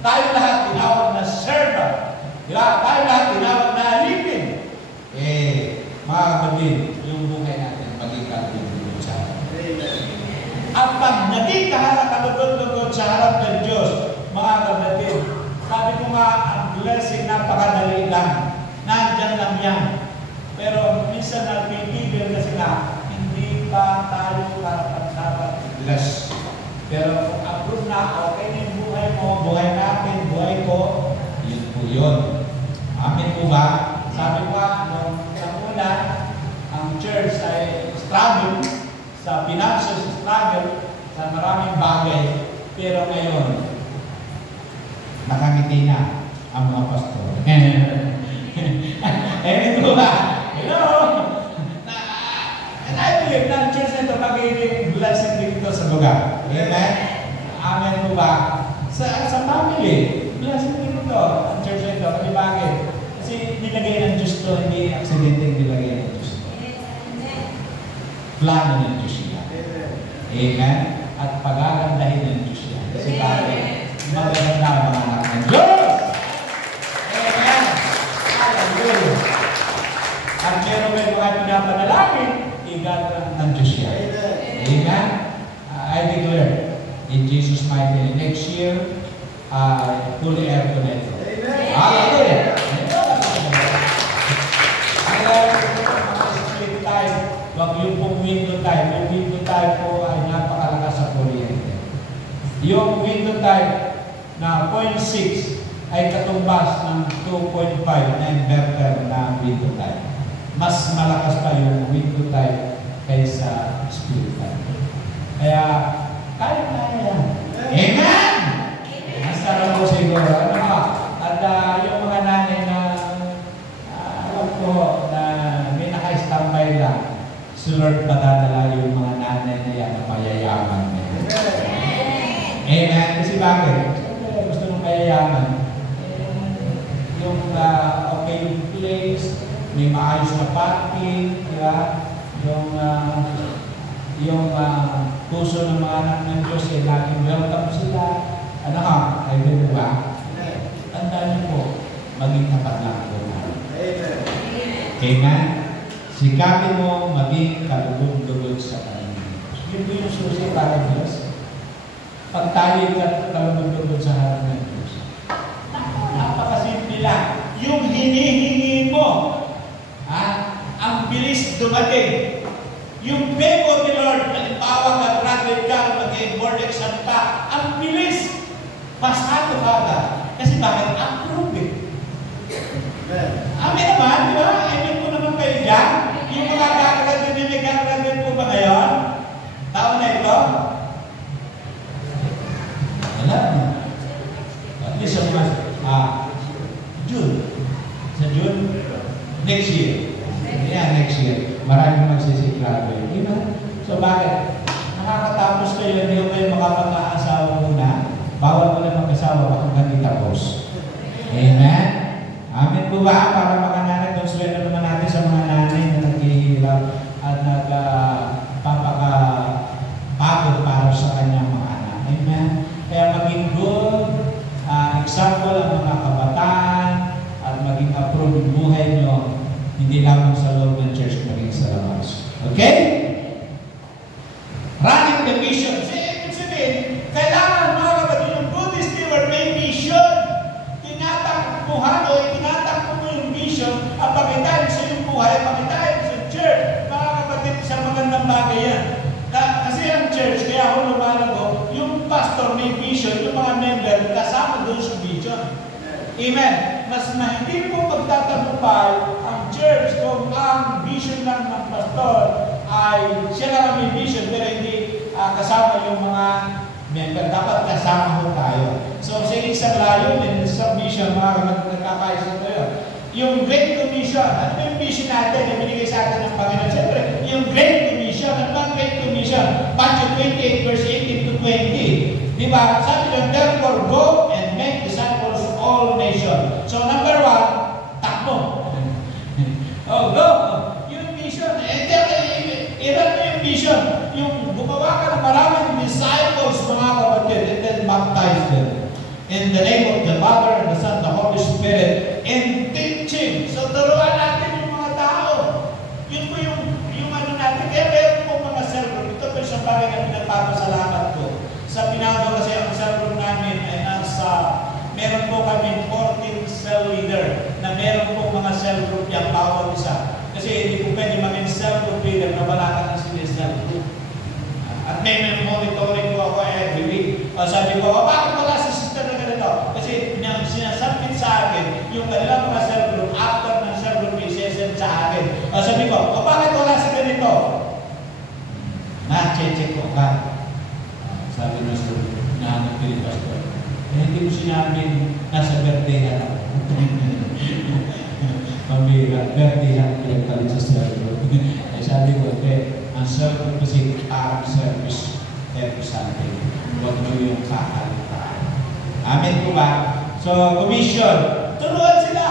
Tayo lahat tinawag na servant. Diba? Tayo lahat tinawag na alipin. Mga kapatid, yung buhay natin maging kalugod-lugod sa harapan. At pag naging kalugod-lugod sa harap ng Diyos, mga kapatid, sabi ko nga, ang blessing napakadali lang. Nandyan lang yan. Pero minsan nagpipigil kasi nga, hindi pa tayo dapat bless. Pero kung approve na, okay na yung buhay mo, buhay natin, buhay ko, yun po yun. Amen po ba? Sabi ko nung una, ang church ay struggle, sa finances struggle, sa maraming bagay. Pero ngayon, nakangiti na ang mga pastor. Amen po ba? Hello? And I believe na ang church na ito magiging blessing dito sa lugar. Amen? Amen po ba? Sa family, blessing dito ang church na ito. Kasi bakit? Kasi nilagay ng Diyos ito, hindi aksidente nilagay ng Diyos ito. Plano ng Diyos yan. Amen? At pagagandahin ng Diyos yan. Kasi bakit? Magaganda ang mga anak ng Diyos. Amen. Hallelujah. At meron may mga pinapanalangin, igagawa ng Diyos yan. Amen. I declare, in Jesus' mighty name, next year, fully air connected. Hallelujah. Ang split time, wag yung pong window time. Yung window time po ay napakalakas Yung window type na 0.6 ay katumbas ng 2.5 na inverter na window type. Mas malakas pa yung window type kaysa split type. Kaya, kaya yan. Amen! Masarap ko siguro. Ano ka? At yung mga nanay na alam ko na may naka-standby lang, si Lord padadala yung mga nanay na yan na mayayaman. Amen. Kasi bakit? Siyempre, gusto mong mayayaman. Yung okay place, may maayos na parking, diba? Yung puso ng mga anak ng Diyos ay laging welcome sila. Ano ka? Ay ba? Tandaan niyo po, maging tapat lang po. Amen. Amen. Sikapin mo maging kalugod-lugod sa Panginoon. Yun po yung susi para Diyos. Pag tayo kalugod-lugod sa harap ng Diyos. Napakasimple lang. Yung hinihingi mo, ang bilis dumating. Yung favor ni Lord, halimbawa nag-graduate ka, mag-board exam ka, ang bilis. Pasado ka ka. Kasi bakit? Approve eh. Amen naman, di ba? Amen po naman kayo dyan. Yung mga kakagraduate, may kakagraduate po ba ngayon? Taon na ito? Wala na. At least sa mga June. Sa June? Next year. Yeah, next year. Maraming magsisigraduate. Diba? So bakit? Nakakatapos kayo, hindi kayo makapag-aasawa muna. Bawal mo na mag-asawa hanggang itapos. Amen? Amen po ba? Para makananay, konsuelo naman natin sa mga nanay na naghihirap at nagpapakapagod para sa kanyang mga anak. Amen? Kaya maging good example ang mga kabataan at maging approve yung buhay nyo, hindi lamang sa loob ng church, maging sa labas. Okay? Running the vision. Ibig sabihin, kailangan mga kapatid, yung good steward may vision. Tinatakbuhan o tinatakbo mo yung vision at pakitain sa iyong buhay, pakitain sa church. Mga kapatid, isang magandang bagay yan. Kasi ang church, kaya ako lumalago, yung pastor may vision, yung mga member, kasama doon sa vision. Amen. Mas mahindi po pagtatagumpay ang church kung ang vision lang ng pastor ay siya lang ang may vision pero hindi kasama yung mga member. Dapat kasama ho tayo. So sa isang layunin, sa vision, mga nagkakaisa tayo. Yung Great Commission, ano yung vision natin na binigay sa atin ng Panginoon? Siyempre, yung Great Commission, ano ba ang Great Commission? Matthew 28 verse 18 to 20. Diba? Sabi nyo, therefore go and make disciples of all nations. So number 1, takbo. Oh, go! Yung vision, ilan mo yung vision? Yung gumawa ka ng maraming disciples, mga kapatid, and then baptize them. In the name of the Father, and the Son, and the Holy Spirit, and teaching. So, turuan natin yung mga tao. Yun po yung ano natin. Kaya meron po mga cell group. Ito po isang bagay na pinagpapasalamat ko. Sa Pinado kasi ang cell group namin ay meron po kami 14 cell leader na meron po mga cell group yung bawat isa. Kasi hindi po pwede maging cell group leader na wala ka ng cell group. At may monitoring po ako every week. Sabi ko, bakit wala si sister na ganito? Kasi sinasabit sa akin yung kanilang mga cell group after ng cell group session sa akin. Sabi ko, bakit wala si ganito? Na-check ko ka. Sabi mo sa nahanap ko yung pastor. Hindi mo sinabing nasa birthday ako. Pambira, birthday ako pinagkalit sa cell group. Sabi ko, ang cell group kasi arm service every Sunday. Huwag mo yung kakalitaan. Amen po ba? So, commission. Turuan sila.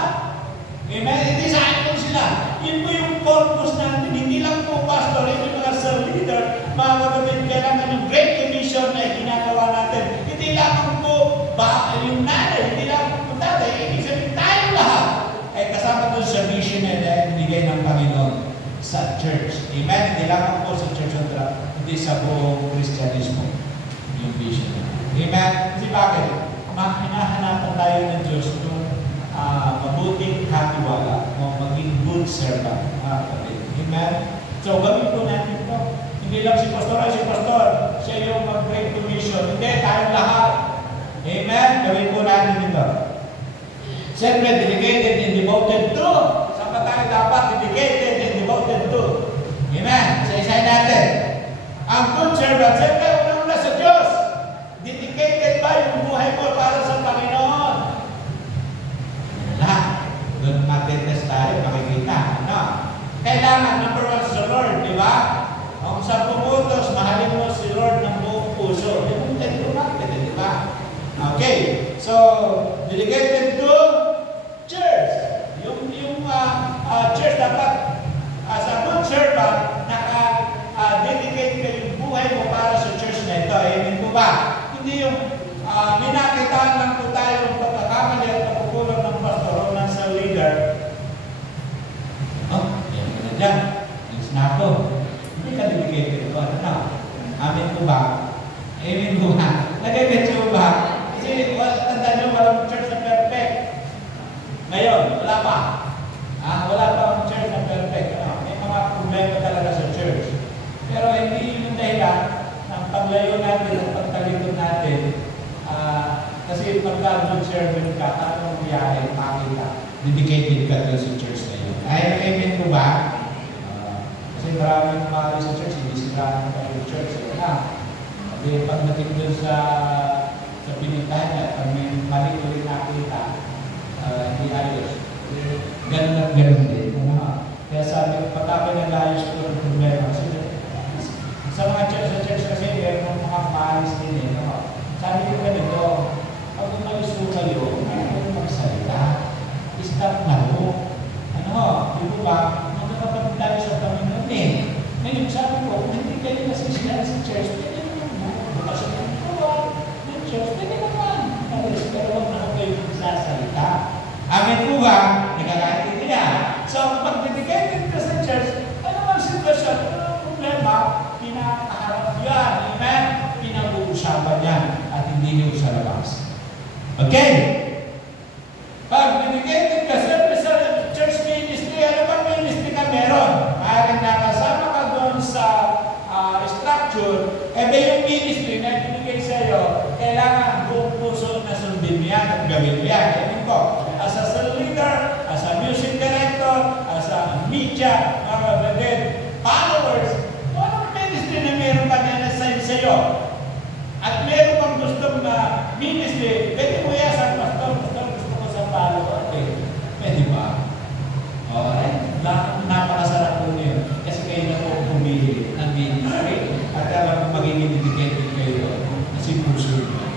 Amen? I-design po sila. Yun po yung purpose natin. Hindi lang po pastor, hindi mga cell leader, mga kapatid, kailangan yung Great Commission na ginagawa natin. Hindi lang po yung nanay, hindi lang po tatay, ibig sabihin tayong lahat ay kasama doon sa vision na binigay ng Panginoon sa church. Amen? Hindi lang po sa church on the hindi sa buong Kristyanismo yung vision. Amen? Kasi bakit? Hinahanapan tayo ng Diyos kung mabuting katiwala o maging good servant. Amen? So, gawin po natin ito. Hindi lang si pastor ay si pastor. Siya yung mag-bring to mission. Hindi, tayong lahat. Amen? Gawin po natin ito. Siyempre, dedicated and devoted to. Saan ba tayo dapat? Dedicated and devoted to. Amen? Isa-isahin natin. Ang good servant, siyempre, una-una sa Diyos. Dedicated ba yung buhay mo para sa Panginoon? Doon matitest tayo, makikita. Ano? Kailangan, number one sa Lord, di ba? Kung sa pumutos, mahalin mo si Lord ng buong puso. Yung tendo natin, di ba? Okay. So, dedicated to church. Yung church dapat, as a good servant, naka-dedicate ka yung buhay mo para sa church na ito. Amen po ba? Hindi yung minakitaan lang po tayo ng pagkakamali at pagkukulang ng pastor o ng sa leader. Yan ka na dyan. Yung snappo. Hindi ka dedicated ito. Ano na? Amen po ba? Amen po ba? Nagagets po ba? Kasi tandaan nyo, walang church na perfect. Ngayon, wala pa. Wala pa ang church na perfect. May mga problema talaga sa church. Pero hindi yung dahilan ng paglayo natin, ng pagtalikod natin. Kasi pagka-good servant ka, tanong biyahe, makita. Dedicated ka doon sa church na yun. Amen po ba? Kasi maraming mahali sa church, hindi sila yung church. Kasi pagdating doon sa pinuntahan niya, pag may mali ulit nakita, hindi ayos. Ganun at ganun din. Kaya sabi ko, pagka nag-ayos ko ng problema. Kasi sa mga church kasi, meron mga maalis din. Sabi ko ganito, pag umalis ko kayo, mayroon magsalita. Stop na ho. Di ba? Magkakapag tayo sa Panginoon eh. Ngayon sabi ko, kung hindi kayo nasisiyan sa church, pwede naman bukas ang tuwan ng church, pwede naman. Pero huwag na kayo magsasalita. Amen po ba? Nagkakain nila. So, pag dedicated ka sa church, ano ang sitwasyon? Ano problema? Pinakaharap yan. Amen? Pinag-uusapan yan at hindi nyo sa labas. Okay? Pag dedicated ka sa church ministry, ano bang ministry ka meron? Maaaring nakasama ka doon sa structure, yung ministry na ibinigay sa iyo, kailangan buong puso na sundin yan at gawin yan. Amen po. As a leader, as a music director, as a media, followers, anong ministry na meron ka na na-sign sa iyo? At meron kang gustong na ministry, pwede mo yan sa pastor, gusto ko sa follower. Pwede ba? Alright? Napakasarap po niyo. Kasi kayo na po pumili ng ministry at alam mo magiging dedicated kayo kasi puso niyo.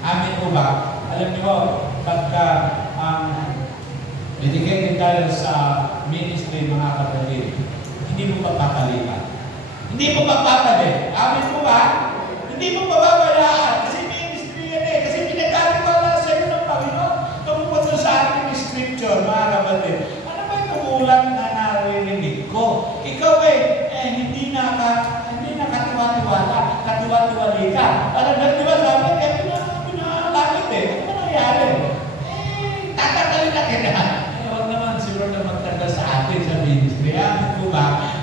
Amen po ba? Alam niyo, pagka dedicated tayo sa ministry, mga kapatid, hindi mo papapalitan. Hindi mo papapalitan. Amen po ba? Hindi mo pababayaan kasi ministry yan eh. Kasi pinagkatiwala sa iyo ng Panginoon. Tumupunta sa ating scripture, mga kapatid. Ano ba yung tumulang na narinig ko? Ikaw hindi nakatiwa-tiwala. Katiwa-tiwali ka. Parang nagtiwa sa amin, pinalakit eh. Ano ba nangyari? Tatakalin na kita. Huwag naman siguro na magtagal sa atin sa ministry. Amen po ba?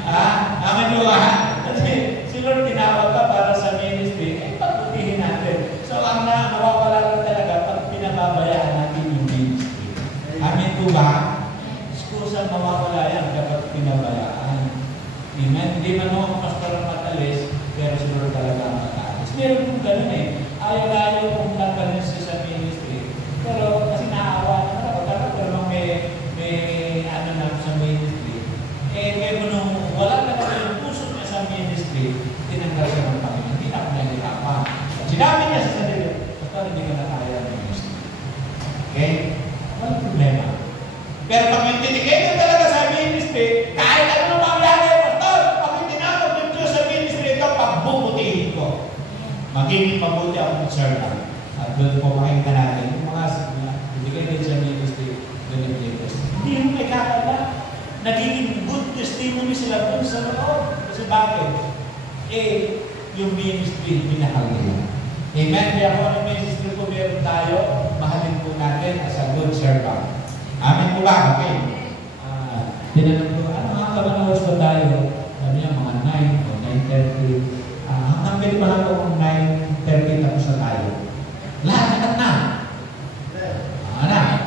Amen po ba? Kasi siguro tinawag ka para sa ministry, pagputihin natin. So, ang nawawala lang talaga pag pinababayaan natin yung ministry. Amen po ba? Kusang mawawala yan kapag pinabayaan. Amen? Hindi man mo ang pastor ang matalis, pero siguro talaga ang matalis. Meron kong ganun eh. Ayaw-ayaw kong nagkalis sa ministry. Pero kasi naawa naman ako. Pero may ano na sa ministry. Kaya mo nung wala na naman yung puso niya sa ministry, tinanggal siya ng Panginoon. Hindi na ako nahihirapan. At sinabi niya sa sarili, pastor, hindi ka na kaya ng ministry. Okay? Walang problema. Pero pag may dedicated talaga sa ministry, kahit ano mangyari, pastor, pag tinawag ng Diyos sa ministry, ito pagbubutihin ko. Magiging mabuti ang servant. At doon po makikita natin yung mga dedicated sa ministry, hindi mo may kakala. Nagiging good testimony sila doon sa loob. Kasi bakit? Yung ministry, minahal nila. Amen? Kaya kung ano ministry po meron tayo, mahalin po natin as a good servant. Amen po ba? Okay. Tinanong ko, ano mga kabanawas ba tayo? Sabi niya, mga 9 o 9:30. Hanggang pwede ba hanggang 9:30 tapos na tayo? Lahat na.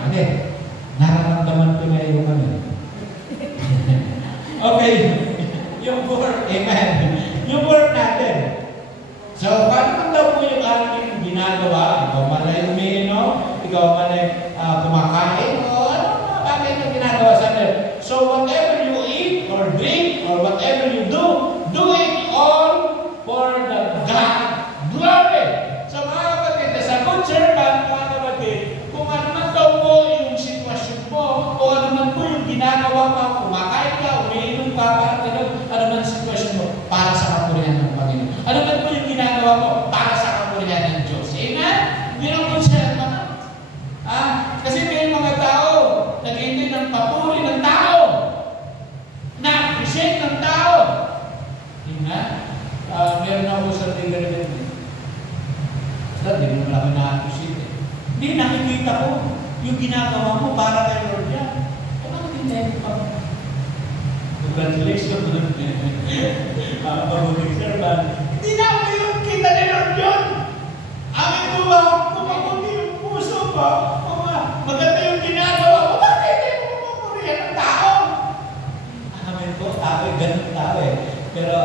Pwede. Nararamdaman ko na yung ano. Okay. Yung work, amen. Yung work natin. So, paano man daw po yung aking ginagawa? Ikaw man ay umiinom, ikaw man ay kumakain, o ano mga bagay na ginagawa sa atin. So, whatever you eat or drink or whatever you do it all for the God glory. So, mga kapatid, sa good servant, mga kapatid, kung ano man daw po yung sitwasyon mo, o ano man po yung ginagawa mo, kumakain ka, umiinom ka, ano man sitwasyon mo, para sa kapurihan ng Panginoon. Ano man po yung ginagawa mo, para sa kapurihan ng Diyos. Amen? Hindi lang po siya. Kasi may mga tao, nag-iintay ng papuri ng tao, na-appreciate ng tao. Amen? Meron ako sa trigger. Hindi mo lang na-appreciate. Hindi, nakikita ko yung ginagawa mo para kay Lord yan. Ano hindi pa? Congratulations. Mabuting servant. Hindi na ako yung kita ni Lord yun. Amin ko ba, kung mabuti yung puso ko, maganda yung ginagawa mo, bakit hindi mo mapapurihan ng tao? Amin ko, ganun tao eh. Pero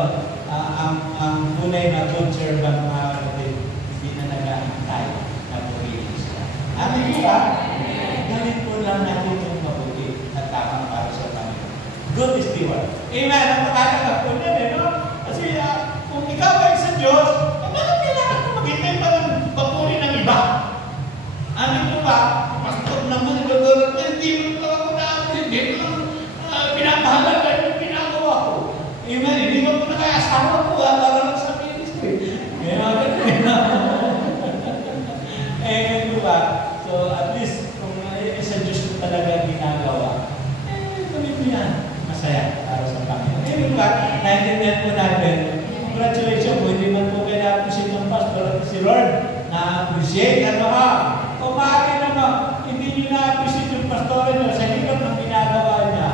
ang tunay na good servant mga kapatid, hindi na nag-aantay na purihin sila. Amin ko ba? Gawin ko lang natin yung mabuti at tamang para sa Panginoon. Good steward. Amen. Ang makatanggap ko niyan eh, no? Kasi kung ikaw ay sa Diyos, bakit kailangan ko maghintay pa ng papuri ng iba? Amin ko ba? Pastor naman, hindi mo lang ako hindi mo lang pinapahalaga yung ginagawa ko. Amen. Hindi mo na kaya asawa ko, para lang sa ministry. Amen ko ba? So at least, kung sa Diyos ko talaga ginagawa, tuloy ko yan. Masaya para sa Panginoon. Amen ba? Naintindihan po natin. Congratulations po. Hindi man po kayo na-appreciate ng pastor at si Lord. Na-appreciate. Ano ha? Kung bakit hindi nyo na-appreciate yung pastor nyo sa hirap ng ginagawa niya,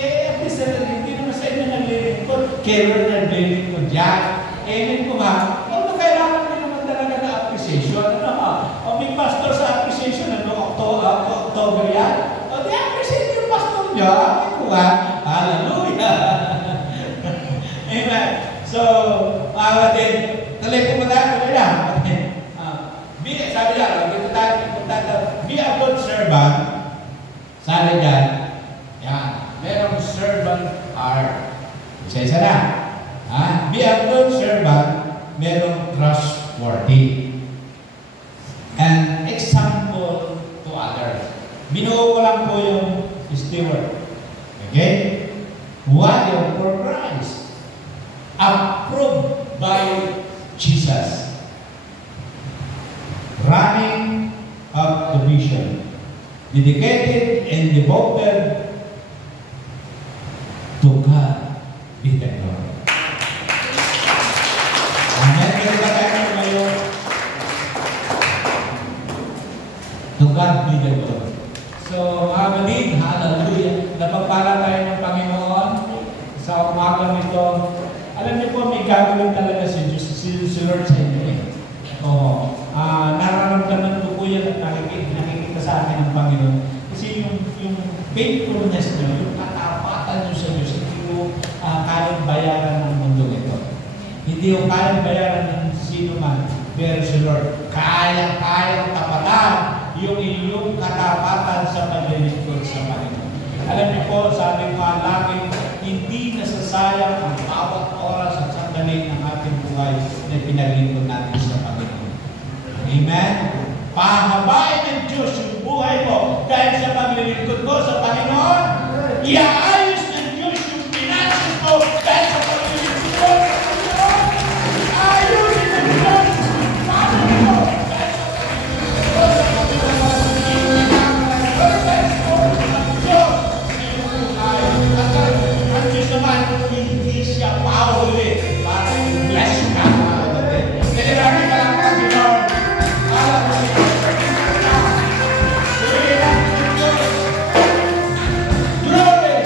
at least hindi naman sa inyo naglilingkod. Kaya Lord naglilingkod dyan. Amen po ba? Kung kailangan nyo naman talaga na appreciation, ano ha? O may pastor sa appreciation, October yan? O di appreciate yung pastor nyo. Amen po ba? Hallelujah! Amen. So, din, tuloy po muna, tuloy lang. Sabi lang, be a good servant. Sabi dyan, yan, merong servant heart. Isa-isa na. Be a good servant, merong trustworthy. And example to others. Binuo ko lang po yung steward. Okay? Warrior for Christ. Approved by Jesus. Running up the vision. Dedicated and devoted to God be the glory. Amen. Kaya tayo ngayon. To God be the glory. So, mga kapatid, hallelujah. Napagpala tayo ng Panginoon sa umaga nito. Alam niyo po, may gagawin talaga si Lord sa inyo eh. Nararamdaman ko po yan at nakikita sa akin ng Panginoon. Kasi yung faithfulness niyo, yung katapatan niyo sa Diyos, hindi yung kayang bayaran ng mundo ito. Hindi yung kayang bayaran ng sino man. Pero si Lord, kayang tapatan yung inyong katapatan sa paglilingkod sa Panginoon. Alam niyo po, sabi ko lagi, hindi nasasayang ang bawat oras at sandali ng ating buhay na pinaglingkod natin sa Panginoon. Amen? Pahabain ng Diyos yung buhay mo dahil sa paglilingkod mo sa Panginoon. Iaayos ng Diyos yung finances mo dahil sa paglilingkod mo sa Panginoon. Ayusin ng Diyos yung family mo dahil sa paglilingkod mo sa Panginoon. Ang Diyos naman, hindi siya pauli para i-bless ka. Nilirami ka lang kasi Lord. Alam mo siya. Glory!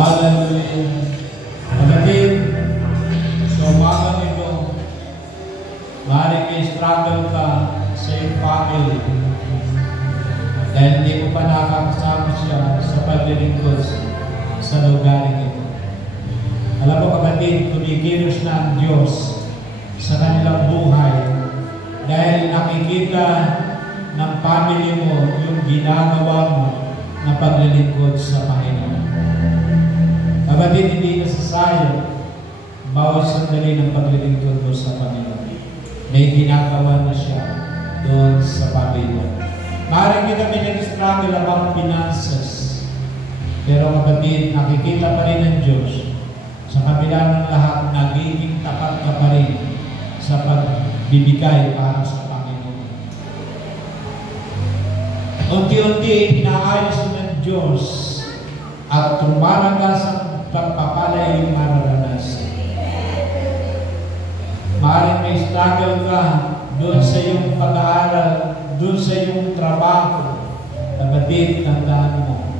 Hallelujah. Kapatid, sa umaga nito, maaaring may struggle ka sa iyong family dahil hindi mo pa nakakasama siya sa paglilingkod sa lugaring ito. Alam mo kapatid, kumikilos na ang Diyos sa kanilang buhay dahil nakikita ng family mo yung ginagawa mo na paglilingkod sa Panginoon. Kapatid, hindi nasasayang bawat sandali ng paglilingkod mo sa Panginoon. May ginagawa na siya doon sa pamilya. Maaaring kita pinag-struggle about finances. Pero kapatid, nakikita pa rin ng Diyos sa kabila ng lahat, nagiging tapat ka pa rin sa pagbibigay para sa Panginoon. Unti-unti, inaayos ng Diyos at tumaragas ang pagpapala yung mararanasan. Maaaring may struggle ka doon sa iyong pag-aaral, doon sa iyong trabaho. Kapatid, tandaan mo,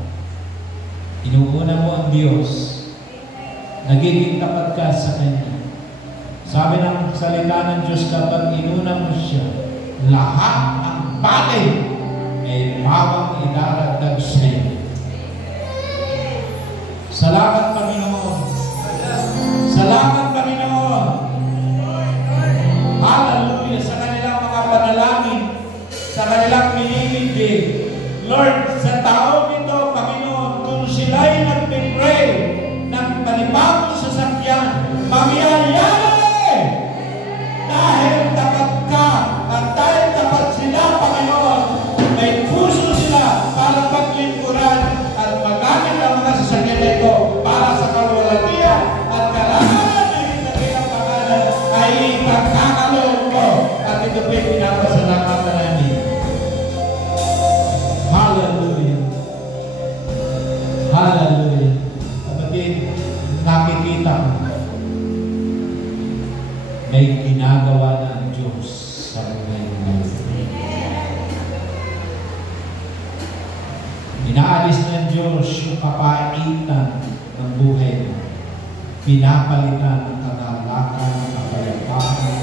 inuuna mo ang Diyos, nagiging tapat ka sa Kanya. Sabi ng salita ng Diyos, kapag inuna mo siya, lahat ang bagay ay mawang idaragdag sa iyo. Salamat, Panginoon. Salamat, Panginoon. Hallelujah. Sa kanilang mga panalangin, sa kanilang minimigay. Lord, sa taong ito, Panginoon, kung sila'y nagpipray ng panibagong sasakyan, mangyayari! Dahil tapat ka at dahil tapat sila, Panginoon, may puso sila para paglingkuran at magamit ang mga sasakyan na ito para sa kalwalatian at karangalan na hinagay ang pangalan ay ipagkakaloob ko at ito po'y pinapasalamatan namin. Hallelujah. Hallelujah. Kapatid, nakikita mo may ginagawa ng Diyos sa buhay mo. Inaalis ng Diyos yung kapaitan ng buhay mo. Pinapalitan ng kagalakan, kapayapaan,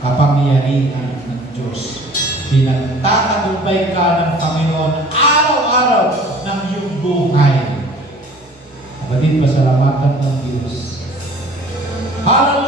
kapangyarihan ng Diyos. Pinagtatagumpay ka ng Panginoon araw-araw ng iyong buhay. Kapatid, pasalamatan ng Diyos. Hallelujah!